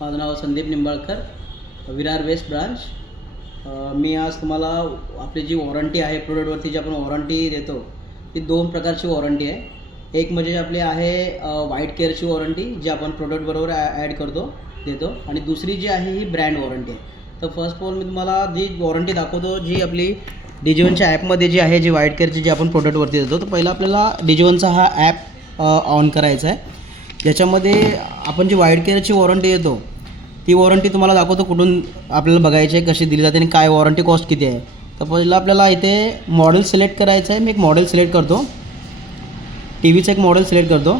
माझं नाव Sandeep Nimbalkar, Virar waste branch. मी आज तुम्हाला आपली जी वॉरंटी आहे प्रोडक्टवरती जी आपण वॉरंटी देतो ती 2 प्रकारची वॉरंटी आहे. एक म्हणजे आपली आहे व्हाईट केअरची वॉरंटी जी आपण प्रोडक्टबरोबर ॲड करतो देतो, आणि दुसरी जी आहे ही ब्रँड वॉरंटी आहे. तर फर्स्ट ऑफ ऑल मी तुम्हाला जी वॉरंटी दाखवतो जी आपली डिजिवनच्या ॲपमध्ये जी आहे, जी व्हाईट केअरची जी आपण प्रोडक्टवरती देतो. तर पहिला आपल्याला डिजिवनचा हा ॲप ऑन करायचा आहे. ज्याच्यामध्ये आपण जी व्हाईट केअरची वॉरंटी देतो ती वॉरंटी तुम्हाला दाखवतो कुठून आपल्याला बघायची आहे, कशी दिली जाते आणि काय वॉरंटी कॉस्ट किती आहे. तर पहिलं आपल्याला इथे मॉडेल सिलेक्ट करायचं आहे. मी एक मॉडेल सिलेक्ट करतो, टी व्हीचं एक मॉडेल सिलेक्ट करतो.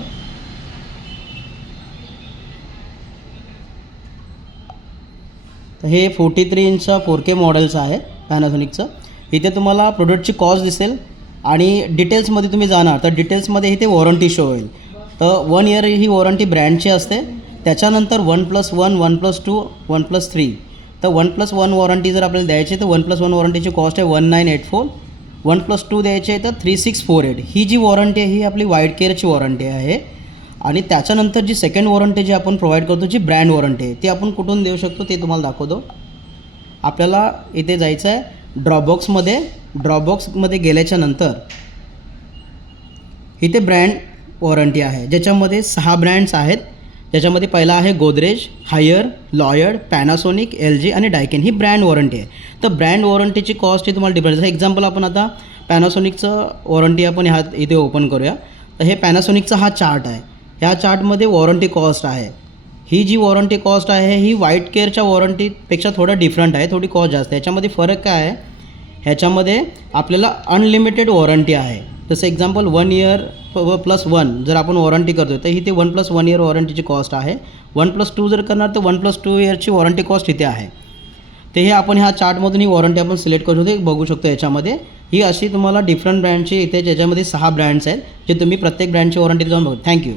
तर हे 43 इंचचं 4K मॉडेलचं आहे पॅनासोनिकचं. इथे तुम्हाला प्रोडक्टची कॉस्ट दिसेल आणि डिटेल्समध्ये तुम्ही जाणार तर डिटेल्समध्ये इथे वॉरंटी शो होईल. तर 1 इयर ही वॉरंटी ब्रँडची असते. त्याच्यानंतर 1+1, 1+2, 1+3. तर 1+1 वॉरंटी जर आपल्याला द्यायची तर 1+1 वॉरंटीची कॉस्ट आहे 1984. 1+2 द्यायची आहे तर 3648. ही जी वॉरंटी आहे ही आपली व्हाईट केअरची वॉरंटी आहे. आणि त्याच्यानंतर जी सेकंड वॉरंटी जी आपण प्रोव्हाइड करतो जी ब्रँड वॉरंटी आहे ती आपण कुठून देऊ शकतो ते तुम्हाला दाखवतो. आपल्याला इथे जायचं आहे ड्रॉपबॉक्समध्ये. ड्रॉपबॉक्समध्ये गेल्याच्यानंतर इथे ब्रँड वॉरंटी आहे ज्याच्यामध्ये 6 ब्रँड्स आहेत. ज्याच्यामध्ये पहिला आहे Godrej, higher, Lloyd, Panasonic, LG आणि डायकेन. ही ब्रँड वॉरंटी आहे. तर ब्रँड वॉरंटीची कॉस्ट ही तुम्हाला डिपेंड. एक्झाम्पल आपण आता पॅनासोनिकचं वॉरंटी आपण इथे ओपन करूया. तर हे पॅनासोनिकचा हा चार्ट आहे. ह्या चार्टमध्ये वॉरंटी कॉस्ट आहे. ही जी वॉरंटी कॉस्ट आहे ही व्हाईट केअरच्या वॉरंटीपेक्षा थोडं डिफरंट आहे, थोडी कॉस्ट जास्त आहे. ह्याच्यामध्ये फरक काय आहे, ह्याच्यामध्ये आपल्याला अनलिमिटेड वॉरंटी आहे. जसं एक्झाम्पल 1 इयर +1 जर आपण वॉरंटी करतो तर इथे 1+1 इयर वॉरंटीची कॉस्ट आहे. 1+2 जर करणार तर 1+2 इयरची वॉरंटी कॉस्ट इथे आहे. ते हे आपण ह्या चार्टमधून ही वॉरंटी आपण सिलेक्ट करू शकतो, बघू शकतो. याच्यामध्ये ही अशी तुम्हाला डिफरंट ब्रँडची इथे ज्याच्यामध्ये 6 ब्रँड्स आहेत जे तुम्ही प्रत्येक ब्रँडची वॉरंटी जाऊन बघू. थँक्यू.